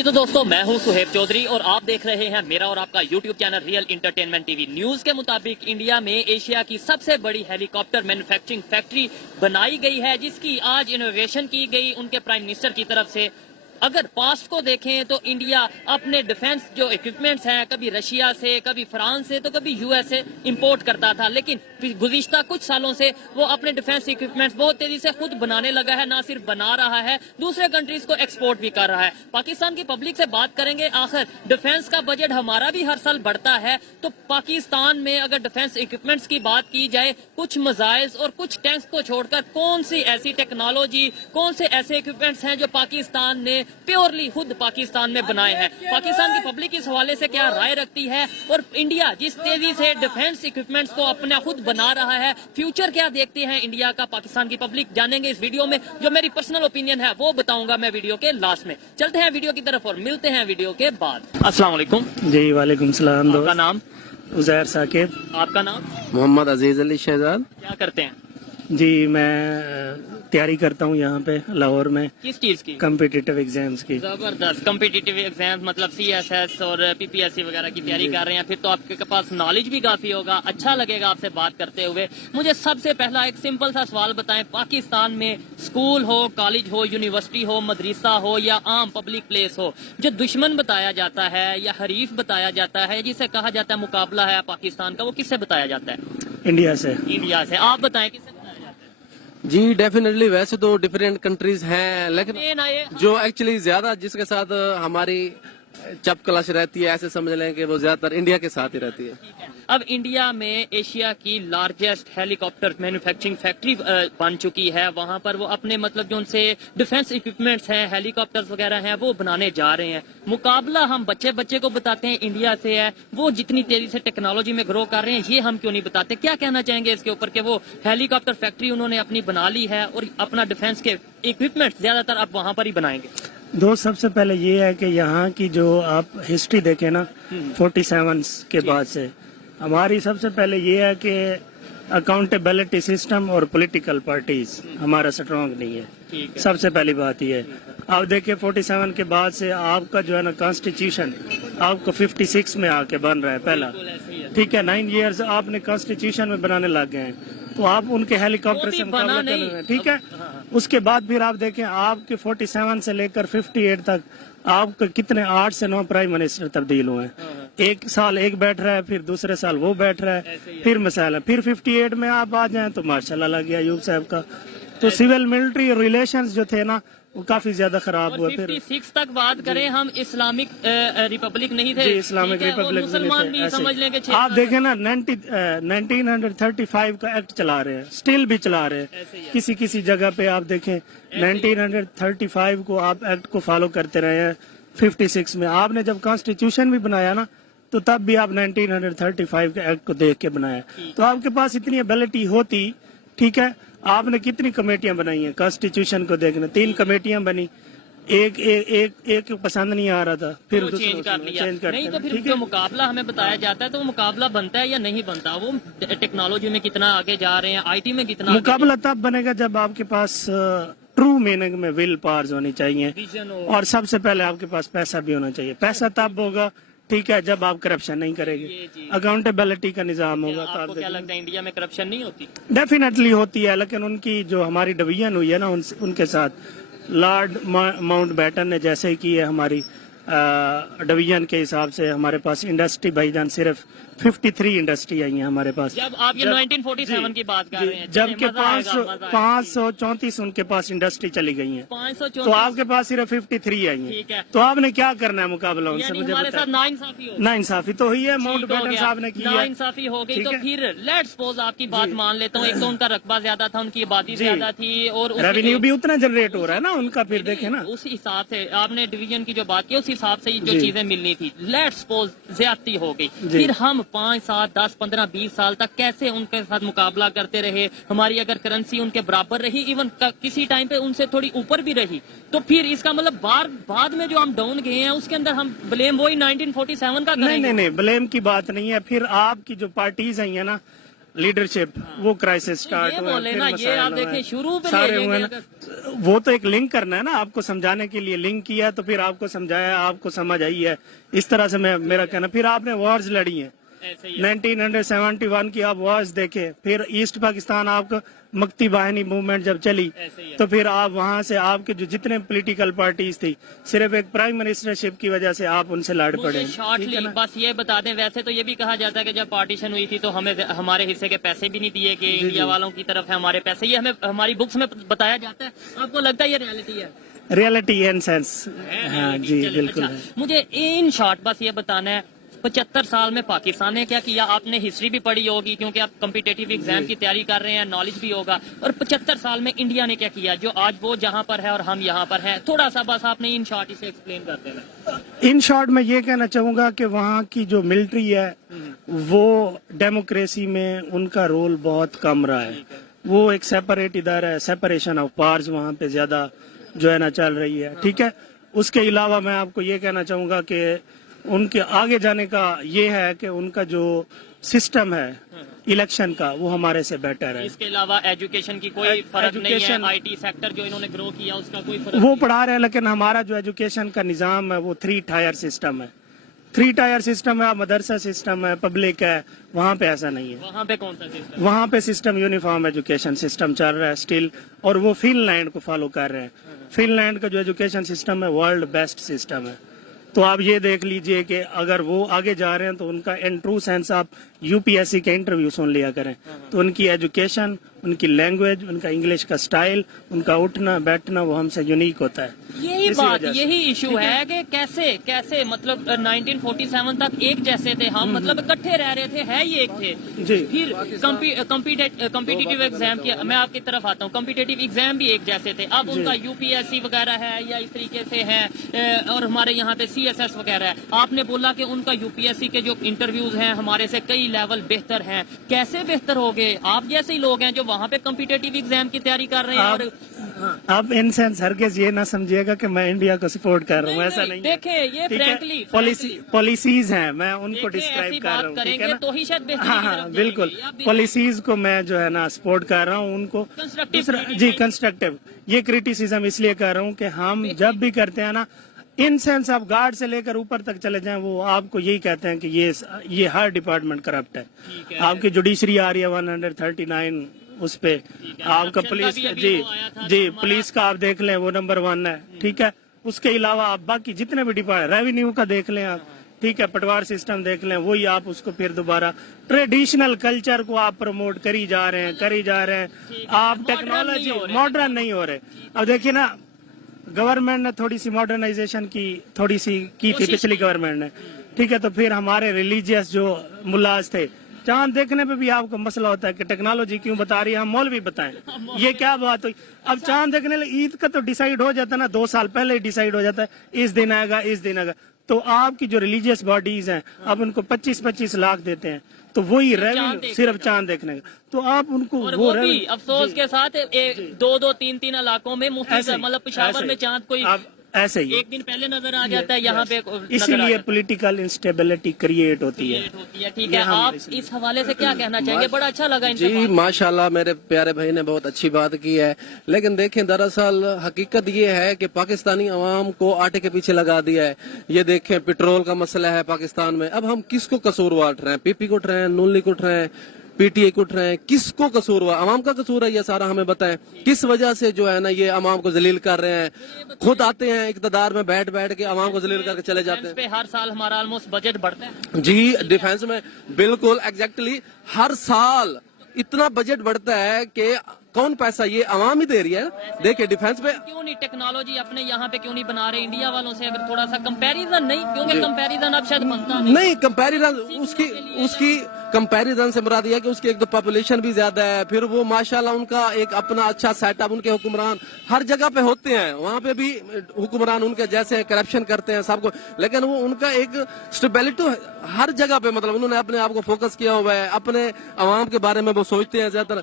जी तो दोस्तों, मैं हूं सुहेब चौधरी और आप देख रहे हैं मेरा और आपका YouTube channel real entertainment TV. News के मुताबिक इंडिया में एशिया की सबसे बड़ी हेलीकॉप्टर मैन्युफैक्चरिंग फैक्ट्री बनाई गई है, जिसकी आज इनोवेशन की गई उनके प्राइम मिनिस्टर की तरफ से। अगर पास्ट को देखें तो इंडिया अपने डिफेंस जो इक्विपमेंट्स हैं कभी रशिया से, कभी फ्रांस से, तो कभी यूएस से इंपोर्ट करता था, लेकिन गुज़िश्ता कुछ सालों से वो अपने डिफेंस इक्विपमेंट्स बहुत तेजी से खुद बनाने लगा है। ना सिर्फ बना रहा है, दूसरे कंट्रीज को एक्सपोर्ट भी कर रहा है। पाकिस्तान की पब्लिक से बात करेंगे, आखिर डिफेंस का बजट हमारा भी हर साल बढ़ता है, तो पाकिस्तान में अगर डिफेंस इक्विपमेंट्स की बात की जाए, कुछ मजाइज और कुछ टैंक्स को छोड़कर कौन सी ऐसी टेक्नोलॉजी, कौन से ऐसे इक्विपमेंट्स हैं जो पाकिस्तान ने प्योरली खुद पाकिस्तान में बनाए हैं। पाकिस्तान की पब्लिक इस हवाले से क्या राय रखती है, और इंडिया जिस तेजी से डिफेंस इक्विपमेंट्स को अपना खुद बना रहा है, फ्यूचर क्या देखते हैं इंडिया का, पाकिस्तान की पब्लिक जानेंगे इस वीडियो में। जो मेरी पर्सनल ओपिनियन है वो बताऊंगा मैं वीडियो के लास्ट में। चलते हैं वीडियो की तरफ और मिलते हैं वीडियो के बाद। अस्सलाम वालेकुम। जी वालेकुम सलाम। आपका नाम? उज़ैर साकिब। आपका नाम? मोहम्मद अजीज अली शहजाद। क्या करते हैं? जी मैं तैयारी करता हूँ यहाँ पे लाहौर में। किस चीज की? कम्पिटिटिव एग्जाम्स की। जबरदस्त। कम्पिटिटिव एग्जाम मतलब सीएसएस और पीपीएससी वगैरह की तैयारी कर रहे हैं, फिर तो आपके पास नॉलेज भी काफी होगा। अच्छा लगेगा आपसे बात करते हुए। मुझे सबसे पहला एक सिंपल सा सवाल बताएं, पाकिस्तान में स्कूल हो, कॉलेज हो, यूनिवर्सिटी हो, मदरसा हो या आम पब्लिक प्लेस हो, जो दुश्मन बताया जाता है या हरीफ बताया जाता है, जिसे कहा जाता है मुकाबला है पाकिस्तान का, वो किससे बताया जाता है? इंडिया से। इंडिया से। आप बताएं किससे? जी डेफिनेटली, वैसे तो डिफरेंट कंट्रीज हैं, लेकिन जो एक्चुअली ज्यादा जिसके साथ हमारी चपकलश रहती है, ऐसे समझ लें कि वो ज्यादातर इंडिया के साथ ही रहती है। अब इंडिया में एशिया की लार्जेस्ट हेलीकॉप्टर मैन्युफैक्चरिंग फैक्ट्री बन चुकी है। वहां पर वो अपने मतलब जो उनसे डिफेंस इक्विपमेंट्स हैं, हेलीकॉप्टर्स वगैरह हैं, वो बनाने जा रहे हैं। मुकाबला हम बच्चे को बताते हैं इंडिया से है, वो जितनी तेजी से टेक्नोलॉजी में ग्रो कर रहे हैं ये हम क्यों नहीं बताते? क्या कहना चाहेंगे इसके ऊपर कि वो हेलीकॉप्टर फैक्ट्री उन्होंने अपनी बना ली है और अपना डिफेंस के इक्विपमेंट ज्यादातर अब वहां पर ही बनाएंगे? दोस्त, सबसे पहले ये है कि यहाँ की जो आप हिस्ट्री देखें ना 47 के बाद से, हमारी सबसे पहले ये है कि अकाउंटेबिलिटी सिस्टम और पॉलिटिकल पार्टीज हमारा स्ट्रांग नहीं है। सबसे पहली बात ये है। आप देखिए 47 के बाद से आपका जो है ना कॉन्स्टिट्यूशन आपको 56 में आके बन रहा है पहला, ठीक है। 9 इयर्स आपने कॉन्स्टिट्यूशन में बनाने लग गए हैं, तो आप उनके हेलीकॉप्टर से मुकाबला कर रहे हैं, ठीक है। उसके बाद फिर आप देखें आपके 47 से लेकर 58 तक आपके कितने 8 से 9 प्राइम मिनिस्टर तब्दील हुए हैं। एक साल एक बैठ रहा है, फिर दूसरे साल वो बैठ रहा है, फिर मिसाल है। फिर 58 में आप आ जाएं तो मार्शल लग गया अयूब साहब का। तो सिविल मिलिट्री रिलेशंस जो थे ना वो काफी ज्यादा खराब हुए। फिर 56 तक बात करें हम, इस्लामिक रिपब्लिक नहीं थे, इस्लामिक रिपब्लिक मुसलमान भी समझ लें कि आप देखें ना 1935 का एक्ट चला रहे हैं, स्टिल भी चला रहे हैं। किसी किसी जगह पे आप देखें 1935 को आप एक्ट को फॉलो करते रहे हैं। 56 में आपने जब कॉन्स्टिट्यूशन भी बनाया ना, तो तब भी आप 1935 के एक्ट को देख के बनाया। तो आपके पास इतनी एबिलिटी होती, ठीक है। आपने कितनी कमेटियां बनाई हैं कॉन्स्टिट्यूशन को देखने? 3 कमेटियां बनी, एक पसंद नहीं आ रहा था, फिर चेंज कर लिया। नहीं तो फिर जो मुकाबला हमें बताया जाता है, तो वो मुकाबला बनता है या नहीं बनता? वो टेक्नोलॉजी में कितना आगे जा रहे हैं, आईटी में कितना? मुकाबला तब बनेगा जब आपके पास ट्रू मीनिंग में विल पावर्स होनी चाहिए, और सबसे पहले आपके पास पैसा भी होना चाहिए। पैसा तब होगा, ठीक है, जब आप करप्शन नहीं करेंगे, अकाउंटेबिलिटी का निजाम होगा। तो आपको क्या लगता है इंडिया में करप्शन नहीं होती? डेफिनेटली होती है, लेकिन उनकी जो हमारी डिवीजन हुई है ना उनके साथ लॉर्ड माउंटबेटन ने जैसे की है हमारी डिवीजन के हिसाब से हमारे पास इंडस्ट्री भाईजान सिर्फ 53 इंडस्ट्री आई है हमारे पास। जब आप ये 1947 की बात कर रहे हैं, जबकि 534 उनके पास इंडस्ट्री चली गई है, 534 तो आपके पास सिर्फ 53 आई है। तो आपने क्या करना है मुकाबला उनसे? मुझे नाइंसाफी तो हुई है, माउंटबेटन साहब ने की है, नाइंसाफी हो गई। तो फिर लेट्स सपोज आपकी बात मान लेता हूँ, एक तो उनका रकबा ज्यादा था, उनकी आबादी ज्यादा थी, और रेवेन्यू भी उतना जनरेट हो रहा है ना उनका। फिर देखे ना उस हिसाब से आपने डिवीजन की जो बात की, उस हिसाब से जो चीजें मिलनी थी, लेट्स सपोज ज्यादती हो गई, फिर हम 5, 7, 10, 15, 20 साल तक कैसे उनके साथ मुकाबला करते रहे? हमारी अगर करेंसी उनके बराबर रही, इवन किसी टाइम पे उनसे थोड़ी ऊपर भी रही, तो फिर इसका मतलब बाद में जो हम डाउन गए हैं उसके अंदर हम ब्लेम वही 1947 का करेंगे? नहीं, ब्लेम की बात नहीं है। फिर आपकी जो पार्टीज आई है ना, लीडरशिप वो क्राइसिस स्टार्ट ये हुआ, बोले फिर ना, ये मसाइल आप हुए, देखें शुरू पे सारे ले हुए लेंगे ना। वो तो एक लिंक करना है ना, आपको समझाने के लिए लिंक किया तो फिर आपको समझाया, आपको समझ आई है, इस तरह से मैं मेरा कहना। फिर आपने वॉर्स लड़ी हैं, ऐसे ही है। 1971 की आप वॉर्स देखे, फिर ईस्ट पाकिस्तान आपको मक्ती बाहिनी मूवमेंट जब चली, ऐसे ही है। तो फिर आप वहां से आपके जो जितने पॉलिटिकल पार्टीज थी, सिर्फ एक प्राइम मिनिस्टरशिप की वजह से आप उनसे लड़ पड़े। मुझे शॉर्टली बस ये बता दें, वैसे तो ये भी कहा जाता है कि जब पार्टीशन हुई थी तो हमें हमारे हिस्से के पैसे भी नहीं दिए कि इंडिया वालों की तरफ है हमारे पैसे, ये हमें हमारी बुक्स में बताया जाता है। आपको लगता है ये रियलिटी है? रियलिटी इन सेंस, हाँ जी चलिए, बिल्कुल अच्छा, है। मुझे इन शॉर्ट बस ये बताना है, 75 साल में पाकिस्तान ने क्या किया? आपने हिस्ट्री भी पढ़ी होगी क्योंकि आप कम्पिटेटिव एग्जाम की तैयारी कर रहे हैं, नॉलेज भी होगा। और 75 साल में इंडिया ने क्या किया जो आज वो जहां पर है और हम यहाँ पर हैं? थोड़ा सा बस आपने इन शॉर्ट इसे एक्सप्लेन कर देना। इन शॉर्ट मैं ये कहना चाहूंगा कि वहाँ की जो मिलिट्री है वो डेमोक्रेसी में उनका रोल बहुत कम रहा है। वो एक सेपरेट इधर है, सेपरेशन ऑफ पावर्स वहाँ पे ज्यादा जो है ना चल रही है, ठीक है। उसके अलावा मैं आपको ये कहना चाहूंगा कि उनके आगे जाने का ये है कि उनका जो सिस्टम है इलेक्शन का वो हमारे से बेटर है। इसके अलावा एजुकेशन की कोई फर्क नहीं है? एजुकेशन- आईटी सेक्टर जो इन्होंने ग्रो किया उसका कोई फर्क वो पढ़ा रहे हैं, लेकिन हमारा जो एजुकेशन का निजाम है वो 3 टायर सिस्टम है। 3 टायर सिस्टम है, मदरसा सिस्टम है, पब्लिक है, वहाँ पे ऐसा नहीं है। वहाँ पे कौन सा सिस्टम? वहाँ पे सिस्टम यूनिफॉर्म एजुकेशन सिस्टम चल रहा है स्टिल, और वो फिनलैंड को फॉलो कर रहे हैं। फिनलैंड का जो एजुकेशन सिस्टम है वर्ल्ड बेस्ट सिस्टम है। तो आप ये देख लीजिए कि अगर वो आगे जा रहे हैं तो उनका इन ट्रू सेंस आप यूपीएससी के इंटरव्यू सुन लिया करें, तो उनकी एजुकेशन, उनकी लैंग्वेज, उनका इंग्लिश का स्टाइल, उनका उठना बैठना वो हमसे यूनिक होता है। यही इसी बात, वजह से। यही इशू है कि कैसे कैसे मतलब 1947 तक एक जैसे थे हम, मतलब इकट्ठे रह रहे थे, है ये एक थे। जी। फिर कम्पिटिटिव एग्जाम किया, मैं आपकी तरफ आता हूँ, कम्पिटिटिव एग्जाम भी एक जैसे थे। अब उनका यूपीएससी वगैरह है या इस तरीके से है, और हमारे यहाँ पे सीएसएस वगैरह है। आपने बोला कि उनका यूपीएससी के जो इंटरव्यूज हैं हमारे से कई लेवल बेहतर हैं। कैसे बेहतर हो गए? आप जैसे ही लोग हैं जो वहाँ पे कम्पिटिटिव एग्जाम की तैयारी कर रहे हैं। और आप इन सेंस हरगिज ये ना समझिएगा कि मैं इंडिया को सपोर्ट कर रहा हूँ, ऐसा नहीं है। देखें ये ठीक है? फ्रैंकली पॉलिसीज हैं, मैं उनको डिस्क्राइब कर रहा हूँ, ठीक है करेंगे ना? तो ही शायद बेहतरी हाँ की हाँ तरफ बिल्कुल, जाएंगे। आप पॉलिसीज को मैं जो है ना सपोर्ट कर रहा हूँ उनको। Constructive दूसरा जी criticism। कंस्ट्रक्टिव, ये क्रिटिसिज्म इसलिए कर रहा हूँ कि हम जब भी करते हैं ना, इन सेंस आप गार्ड से लेकर ऊपर तक चले जाएं, वो आपको यही कहते हैं कि ये हर डिपार्टमेंट करप्ट है। ठीक है। आपकी जुडिशरी आ रही है 139 उस पे, आपका Corruption पुलिस का भी अभी जी वो आया था, जी तो हमारा- पुलिस का आप देख लें वो नंबर 1 है, ठीक है। उसके अलावा आप बाकी जितने भी डिपार्टमेंट, रेवेन्यू का देख लें आप, ठीक है, पटवार सिस्टम देख लें, वही आप उसको फिर दोबारा ट्रेडिशनल कल्चर को आप प्रमोट करी जा रहे हैं, आप Modern नहीं टेक्नोलॉजी हो रहे। मॉडर्न नहीं हो रहे। अब देखिए ना, गवर्नमेंट ने थोड़ी सी मॉडर्नाइजेशन की थी कोशिश पिछली की। गवर्नमेंट ने, ठीक है। तो फिर हमारे रिलीजियस जो मुल्लाज थे, चांद देखने पे भी आपको मसला होता है कि टेक्नोलॉजी क्यों बता रही है, हम मौलवी बताएं, ये क्या बात हुई। अब चांद देखने ईद का तो डिसाइड हो जाता है ना, 2 साल पहले ही डिसाइड हो जाता है, इस दिन आएगा इस दिन आएगा। तो आपकी जो रिलीजियस बॉडीज हैं अब उनको 25-25 लाख देते हैं, तो वही रेवेन्यू सिर्फ चांद देखने का, तो आप उनको और वो भी revenue- अफसोस के साथ 2-2, 3-3 इलाकों में मुफ्त, ऐसे ही, मतलब पिशावर ऐसे में ही। चांद कोई आप ऐसे ही एक दिन पहले नजर आ जाता है, यहाँ पे नजर आ इसीलिए जाता है। पॉलिटिकल इंस्टेबिलिटी क्रिएट होती है। Create होती है, ठीक ये है। हम आप इसलिए- इस हवाले से क्या कहना चाहेंगे? बड़ा अच्छा लगा इनसे जी बात। माशाल्लाह, मेरे प्यारे भाई ने बहुत अच्छी बात की है। लेकिन देखें, दरअसल हकीकत ये है कि पाकिस्तानी अवाम को आटे के पीछे लगा दिया है। ये देखें, पेट्रोल का मसला है पाकिस्तान में, अब हम किसको कसूरवार उठ रहे हैं? पीपी को उठ रहे हैं, नून लीग को उठ रहे हैं, पीटीआई को उठ रहे हैं? किसको कसूर हुआ? अवाम का कसूर है, ये सारा हमें बताएं। किस वजह से जो है ना ये अवाम को जलील कर रहे हैं? खुद आते हैं इक़्तिदार में, बैठ बैठ के अवाम को जलील करके चले जाते डिफेंस हैं। पे हर साल हमारा ऑलमोस्ट बजट बढ़ता है। जी, डिफेंस में बिल्कुल एग्जैक्टली हर साल इतना बजट बढ़ता है कि कौन पैसा, ये अवाम ही दे रही है। देखिए डिफेंस पे क्यों नहीं टेक्नोलॉजी अपने यहाँ पे क्यों नहीं बना रहे इंडिया वालों से? अगर थोड़ा सा कंपैरिजन नहीं, क्योंकि कंपैरिजन अब शायद बनता नहीं, कंपैरिजन उसकी कंपैरिजन से मुराद यह है कि उसकी एक तो पॉपुलेशन भी ज्यादा है, फिर वो माशाल्लाह उनका एक अपना अच्छा सेटअप, उनके हुक्मरान हर जगह पे होते हैं, वहाँ पे भी हुक्मरान उनके जैसे करप्शन करते हैं सबको, लेकिन वो उनका एक स्टेबिलिटी हर जगह पे, मतलब उन्होंने अपने आप को फोकस किया हुआ है, अपने अवाम के बारे में वो सोचते हैं ज्यादातर।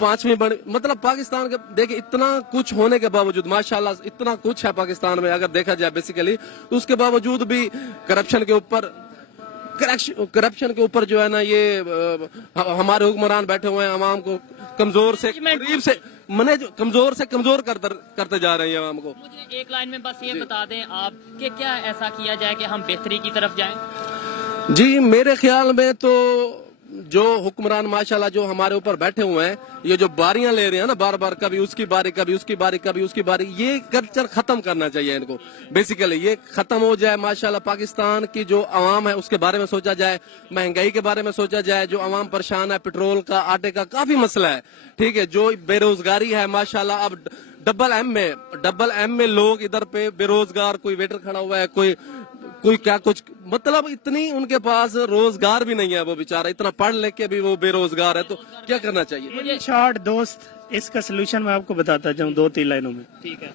5वीं बड़ी, मतलब पाकिस्तान के देखिए इतना कुछ होने के बावजूद, माशाल्लाह इतना कुछ है पाकिस्तान में अगर देखा जाए बेसिकली, तो उसके बावजूद भी करप्शन के ऊपर करप्शन के ऊपर जो है ना ये हमारे हुक्मरान बैठे हुए हैं, अवाम को कमजोर से गरीब से कमजोर से कमजोर करते जा रहे हैं अवाम को। मुझे एक लाइन में बस ये बता दें आप कि क्या ऐसा किया जाए कि हम बेहतरी की तरफ जाएं? जी मेरे ख्याल में तो जो हुक्मरान माशाल्लाह जो हमारे ऊपर बैठे हुए हैं, ये जो बारियां ले रहे हैं ना बार बार, कभी उसकी बारी कभी उसकी बारी कभी उसकी बारी, ये कल्चर खत्म करना चाहिए इनको। बेसिकली ये खत्म हो जाए। माशाल्लाह पाकिस्तान की जो अवाम है उसके बारे में सोचा जाए, महंगाई के बारे में सोचा जाए, जो अवाम परेशान है, पेट्रोल का आटे का काफी मसला है, ठीक है, जो बेरोजगारी है माशाल्लाह अब डबल एम में लोग इधर पे बेरोजगार, कोई वेटर खड़ा हुआ है, कोई क्या कुछ, मतलब इतनी उनके पास रोजगार भी नहीं है, वो बेचारा इतना पढ़ लिख के भी वो बेरोजगार है, तो क्या करना चाहिए? शॉर्ट दोस्त, इसका सोल्यूशन मैं आपको बताता जाऊं 2-3 लाइनों में। ठीक है,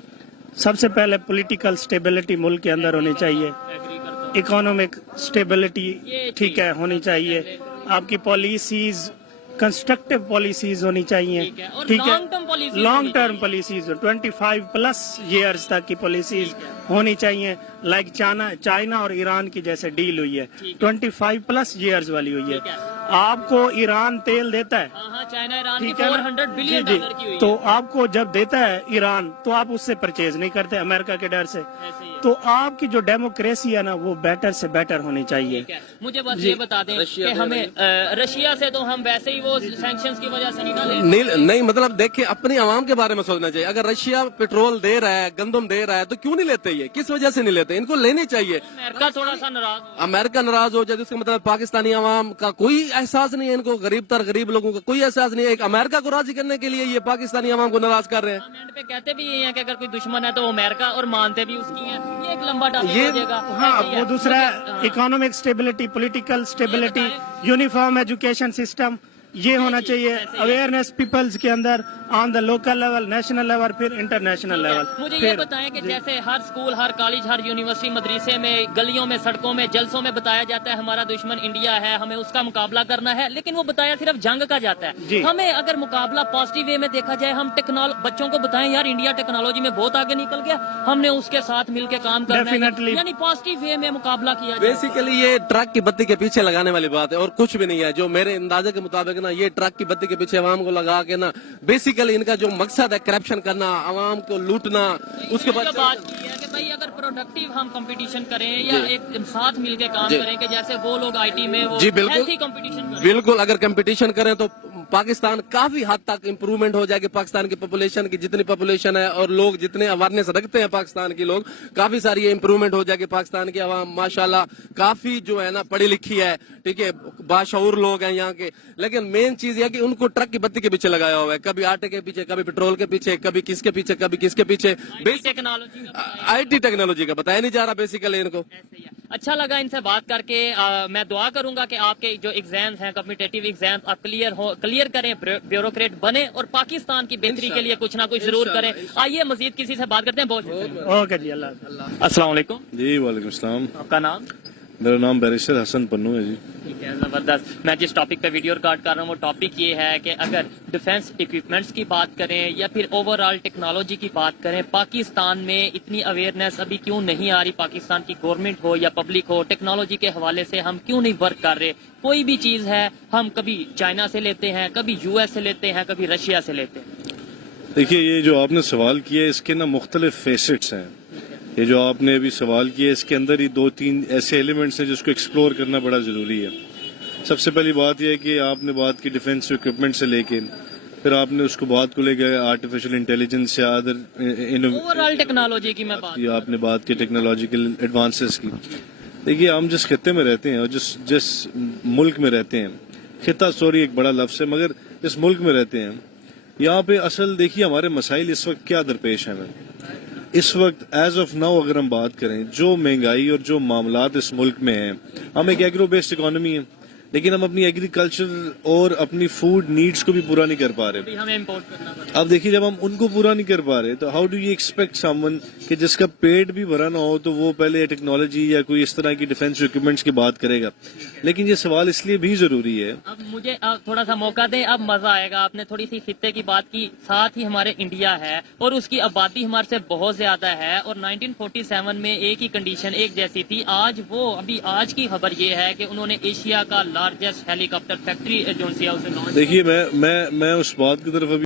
सबसे पहले पॉलिटिकल स्टेबिलिटी मुल्क के अंदर होनी चाहिए, एग्री करता हूं। इकोनॉमिक स्टेबिलिटी ठीक है होनी चाहिए, आपकी पॉलिसीज कंस्ट्रक्टिव पॉलिसीज होनी चाहिए, ठीक है, और ठीक है, long term policies लॉन्ग होनी टर्म पॉलिसीज 25+ ईयर्स तक की पॉलिसीज होनी चाहिए, लाइक चाइना और ईरान की जैसे डील हुई है 25+ ईयर्स वाली हुई है। ठीक है। आपको ईरान तेल देता है, हाँ, चाइना ईरान की ठीक है ना? 400 बिलियन जी, जी। डॉलर की हुई तो है। आपको जब देता है ईरान तो आप उससे परचेज नहीं करते अमेरिका के डर से, ऐसे ही है। तो आपकी जो डेमोक्रेसी है ना वो बेटर से बेटर होनी चाहिए। ठीक है, मुझे बस ये बता दें कि हमें रशिया से तो हम वैसे ही वो सैंक्शंस की वजह से नहीं मतलब देखिए अपनी आवाम के बारे में सोचना चाहिए। अगर रशिया पेट्रोल दे रहा है, गंदम दे रहा है, तो क्यों नहीं लेते? ये किस वजह से नहीं लेते? इनको लेनी चाहिए। अमेरिका थोड़ा सा नाराज हो। अमेरिका नाराज हो जाए, इसका मतलब पाकिस्तानी आवाम का कोई एहसास नहीं है, इनको गरीब लोगों का कोई एहसास नहीं है। एक अमेरिका को राजी करने के लिए ये पाकिस्तानी आवाम को नाराज कर रहे हैं। कमेंट पे कहते भी ये हैं कि अगर कोई दुश्मन है तो वो अमेरिका, और मानते भी उसकी है। ये एक लंबा टॉपिक ये हो जाएगा। हाँ, ऐसे ही है। वो दूसरा हाँ। Economic stability, political stability, uniform education system, ये होना चाहिए। अवेयरनेस पीपल्स के अंदर on the local level, national level, फिर इंटरनेशनल लेवल। मुझे ये बताएं कि जैसे हर स्कूल, हर कॉलेज, हर यूनिवर्सिटी, मदरसे में, गलियों में, सड़कों में, जलसों में बताया जाता है हमारा दुश्मन इंडिया है, हमें उसका मुकाबला करना है, लेकिन वो बताया सिर्फ जंग का जाता जी। है। हमें अगर मुकाबला पॉजिटिव वे में देखा जाए, हम बच्चों को बताएं यार इंडिया टेक्नोलॉजी में बहुत आगे निकल गया, हमने उसके साथ मिलकर काम करना है, Definitely। यानी पॉजिटिव वे में मुकाबला किया जाए। बेसिकली ये ट्रक की बत्ती के पीछे लगाने वाली बात है और कुछ भी नहीं है। जो मेरे अंदाजे के मुताबिक ना, ये ट्रक की बत्ती के पीछे आवाम को लगा के ना, बेसिकली इनका जो मकसद है करप्शन करना, आवाम को लूटना, उसके बाद बात की है कि भाई अगर प्रोडक्टिव हम कंपटीशन करें या एक साथ मिलकर काम करें, कि जैसे वो लोग आईटी में वो जी बिल्कुल हेल्थी कंपटीशन करें। बिल्कुल, अगर कंपटीशन करें तो पाकिस्तान काफी हद तक इम्प्रूवमेंट हो जाएगी। पाकिस्तान की पॉपुलेशन की जितनी पॉपुलेशन है और लोग जितने अवेयरनेस रखते हैं पाकिस्तान के लोग, काफी सारी ये इम्प्रूवमेंट हो जाएगी। पाकिस्तान की आवाम माशाल्लाह काफी जो है ना पढ़ी लिखी है, ठीक है, बाशऊर लोग हैं यहाँ के, लेकिन मेन चीज है कि उनको ट्रक की बत्ती के पीछे लगाया हुआ है, कभी आटे के पीछे, कभी पेट्रोल के पीछे, कभी किसके पीछे, कभी किसके पीछे। टेक्नोलॉजी आईटी टेक्नोलॉजी का बताया नहीं जा रहा बेसिकली इनको। ऐसे ही है। अच्छा लगा इनसे बात करके। मैं दुआ करूंगा कि आपके जो एग्जाम्स हैं, कॉम्पिटिटिव एग्जाम, आप क्लियर करें, ब्यूरोक्रेट बने और पाकिस्तान की बेहतरी के लिए कुछ ना कुछ जरूर करें। आइए मजीद किसी से बात करते हैं। बहुत ओके जी, अल्लाह। अस्सलाम वालेकुम। जी वालेकुम सलाम। आपका नाम? मेरा नाम बैरिस्टर हसन पन्नू है जी। ठीक है, जबरदस्त। मैं जिस टॉपिक पे वीडियो रिकॉर्ड कर रहा हूँ वो टॉपिक ये है कि अगर डिफेंस इक्विपमेंट्स की बात करें या फिर ओवरऑल टेक्नोलॉजी की बात करें, पाकिस्तान में इतनी अवेयरनेस अभी क्यों नहीं आ रही? पाकिस्तान की गवर्नमेंट हो या पब्लिक हो, टेक्नोलॉजी के हवाले से हम क्यों नहीं वर्क कर रहे? कोई भी चीज है हम कभी चाइना से लेते हैं, कभी यूएस से लेते हैं, कभी रशिया से लेते हैं। देखिए, ये जो आपने सवाल किया है इसके ना मुख्तलिफ फेसेट्स हैं। ये जो आपने अभी सवाल किया इसके अंदर ही 2-3 ऐसे एलिमेंट्स हैं जिसको एक्सप्लोर करना बड़ा जरूरी है। सबसे पहली बात यह है कि आपने बात की डिफेंस इक्विपमेंट से लेके, फिर आपने उसको बात को लेकर आर्टिफिशियल इंटेलिजेंस या अदर ओवरऑल टेक्नोलॉजी की मैं बात, आपने बात की टेक्नोलॉजिकल एडवांसेस की। देखिए, हम जिस खत्ते में रहते हैं और जिस मुल्क में रहते हैं, खिता सॉरी एक बड़ा लफ्ज़ है, मगर जिस मुल्क में रहते हैं यहाँ पे असल देखिए हमारे मसाइल इस वक्त क्या दरपेश हैं। इस वक्त एज ऑफ नाउ अगर हम बात करें, जो महंगाई और जो मामलात इस मुल्क में हैं, हम एक एग्रो बेस्ड इकोनॉमी है, لیکن ہم اپنی ایگریکلچر اور اپنی فوڈ نیڈس کو بھی پورا نہیں کر پا رہے. ابھی ہمیں امپورٹ کرنا پڑتا اب دیکھیے جب ہم ان کو پورا نہیں کر پا رہے تو how do you expect some one کہ جس کا پیٹ بھی بھرا نہ ہو تو وہ پہلے ٹیکنالوجی یا کوئی اس طرح کی ڈیفینس اکوپمنٹس کی بات کرے گا. لیکن یہ سوال اس لیے بھی ضروری ہے. اب مجھے تھوڑا سا موقع دیں, اب مزہ آئے گا. آپ نے تھوڑی سی خطے کی بات کی, ساتھ ہی ہمارے انڈیا ہے اور اس کی آبادی ہمارے سے بہت زیادہ ہے, اور 1947 میں ایک ہی کنڈیشن ایک جیسی تھی. آج کی خبر یہ ہے کہ انہوں نے ایشیا کا لارجسٹ ہیلی کاپٹر فیکٹری جو اسے لانچ. دیکھیے میں اس بات کی طرف ابھی